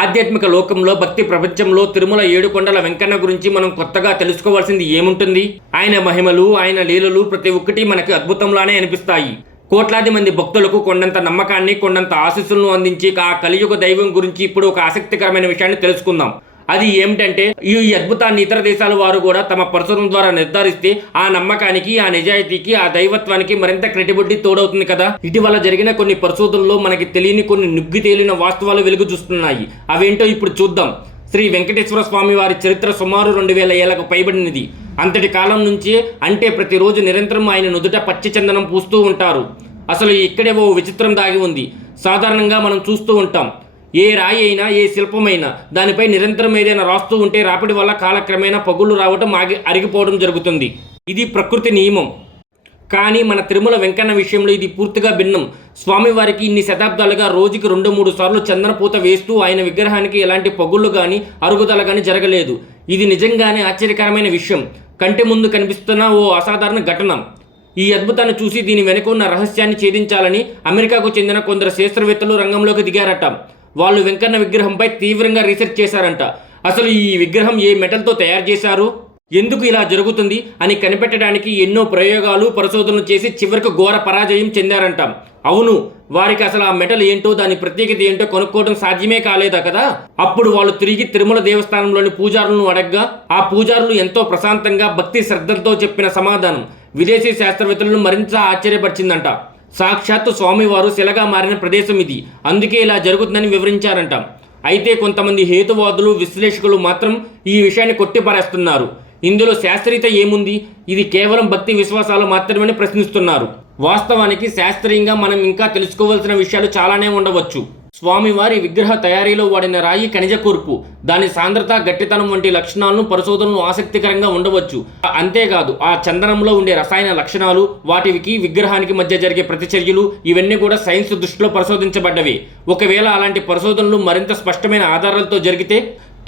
ఆధ్యాత్మిక లోకంలో భక్తి ప్రపంచంలో తిరుమల ఏడుకొండల వెంకన్న గురించి మనం కొత్తగా తెలుసుకోవాల్సింది ఏముంటుంది? ఆయన మహిమలు, ఆయన లీలలు ప్రతి ఒక్కటి మనకి అద్భుతంలానే అనిపిస్తాయి. కోట్లాది మంది భక్తులకు కొండంత నమ్మకాన్ని, కొండంత ఆశీస్సులను అందించి ఆ కలియుగ దైవం గురించి ఇప్పుడు ఒక ఆసక్తికరమైన విషయాన్ని తెలుసుకుందాం. అది ఏమిటంటే, ఈ అద్భుతాన్ని ఇతర దేశాల వారు కూడా తమ పరిశోధన ద్వారా నిర్ధారిస్తే ఆ నమ్మకానికి, ఆ నిజాయితీకి, ఆ దైవత్వానికి మరింత క్రెడిబిలిటీ తోడవుతుంది కదా. ఇటీవల జరిగిన కొన్ని పరిశోధనలో మనకి తెలియని కొన్ని నిగ్గు తేలిన వాస్తవాలు వెలుగు చూస్తున్నాయి. అవేంటో ఇప్పుడు చూద్దాం. శ్రీ వెంకటేశ్వర స్వామి వారి చరిత్ర సుమారు 2000 ఏళ్లకు పైబడినది. అంతటి కాలం నుంచి, అంటే ప్రతిరోజు నిరంతరం ఆయన నుదుట పచ్చి చందనం పూస్తూ ఉంటారు. అసలు ఇక్కడే ఓ విచిత్రం దాగి ఉంది. సాధారణంగా మనం చూస్తూ ఉంటాం, ఏ రాయి అయినా, ఏ శిల్పమైనా దానిపై నిరంతరం ఏదైనా రాస్తూ ఉంటే రాపిడి వల్ల కాలక్రమేణా పగుళ్ళు రావటం, అరిగిపోవడం జరుగుతుంది. ఇది ప్రకృతి నియమం. కానీ మన తిరుమల వెంకన్న విషయంలో ఇది పూర్తిగా భిన్నం. స్వామివారికి ఇన్ని శతాబ్దాలుగా రోజుకి 2-3 సార్లు చందన పూత వేస్తూ ఆయన విగ్రహానికి ఎలాంటి పగుళ్ళు కానీ, అరుగుదల కానీ జరగలేదు. ఇది నిజంగానే ఆశ్చర్యకరమైన విషయం. కంటి ముందు కనిపిస్తున్న ఓ అసాధారణ ఘటన. ఈ అద్భుతాన్ని చూసి దీని వెనుక ఉన్న రహస్యాన్ని ఛేదించాలని అమెరికాకు చెందిన కొందరు శాస్త్రవేత్తలు రంగంలోకి దిగారట. వాళ్ళు వెంకన్న విగ్రహంపై తీవ్రంగా రీసెర్చ్ చేశారంట. అసలు ఈ విగ్రహం ఏ మెటల్తో తయారు చేశారు, ఎందుకు ఇలా జరుగుతుంది అని కనిపెట్టడానికి ఎన్నో ప్రయోగాలు, పరిశోధనలు చేసి చివరికి ఘోర పరాజయం చెందారంట. అవును, వారికి అసలు ఆ మెటల్ ఏంటో, దాని ప్రత్యేకత ఏంటో కనుక్కోవడం సాధ్యమే కాలేదా కదా. అప్పుడు వాళ్ళు తిరిగి తిరుమల దేవస్థానంలోని పూజారులను అడగ్గా ఆ పూజారులు ఎంతో ప్రశాంతంగా, భక్తి శ్రద్ధలతో చెప్పిన సమాధానం విదేశీ శాస్త్రవేత్తలను మరింత ఆశ్చర్యపరిచిందంట. సాక్షాత్తు స్వామివారు శిలగా మారిన ప్రదేశం ఇది, అందుకే ఇలా జరుగుతుందని వివరించారంట. అయితే కొంతమంది హేతువాదులు, విశ్లేషకులు మాత్రం ఈ విషయాన్ని కొట్టిపారేస్తున్నారు. ఇందులో శాస్త్రీయత ఏముంది, ఇది కేవలం భక్తి విశ్వాసాలు మాత్రమే ప్రశ్నిస్తున్నారు. వాస్తవానికి శాస్త్రీయంగా మనం ఇంకా తెలుసుకోవాల్సిన విషయాలు చాలానే ఉండవచ్చు. స్వామివారి విగ్రహ తయారీలో వాడిన రాయి ఖనిజ కూర్పు, దాని సాంద్రత, గట్టితనం వంటి లక్షణాలను పరిశోధనలు ఆసక్తికరంగా ఉండవచ్చు. అంతేకాదు ఆ చందనంలో ఉండే రసాయన లక్షణాలు, వాటికి విగ్రహానికి మధ్య జరిగే ప్రతిచర్యలు, ఇవన్నీ కూడా సైన్స్ దృష్టిలో పరిశోధించబడ్డవి. ఒకవేళ అలాంటి పరిశోధనలు మరింత స్పష్టమైన ఆధారాలతో జరిగితే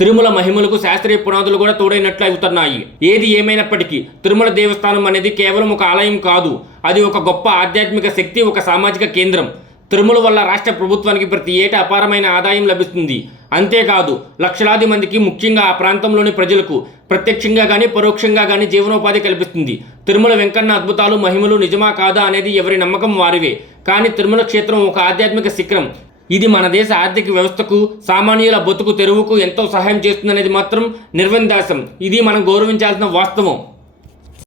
తిరుమల మహిమలకు శాస్త్రీయ పునాదులు కూడా తోడైనట్లు అవుతున్నాయి. ఏది ఏమైనప్పటికీ తిరుమల దేవస్థానం అనేది కేవలం ఒక ఆలయం కాదు, అది ఒక గొప్ప ఆధ్యాత్మిక శక్తి, ఒక సామాజిక కేంద్రం. తిరుమల వల్ల రాష్ట్ర ప్రభుత్వానికి ప్రతి ఏటా అపారమైన ఆదాయం లభిస్తుంది. అంతేకాదు లక్షలాది మందికి, ముఖ్యంగా ఆ ప్రాంతంలోని ప్రజలకు ప్రత్యక్షంగా కానీ పరోక్షంగా కానీ జీవనోపాధి కల్పిస్తుంది. తిరుమల వెంకన్న అద్భుతాలు, మహిమలు నిజమా కాదా అనేది ఎవరి నమ్మకం వారివే. కానీ తిరుమల క్షేత్రం ఒక ఆధ్యాత్మిక శిఖరం. ఇది మన దేశ ఆర్థిక వ్యవస్థకు, సామాన్యుల బతుకు తెరువుకు ఎంతో సహాయం చేస్తుందనేది మాత్రం నిర్విందాసం. ఇది మనం గౌరవించాల్సిన వాస్తవం.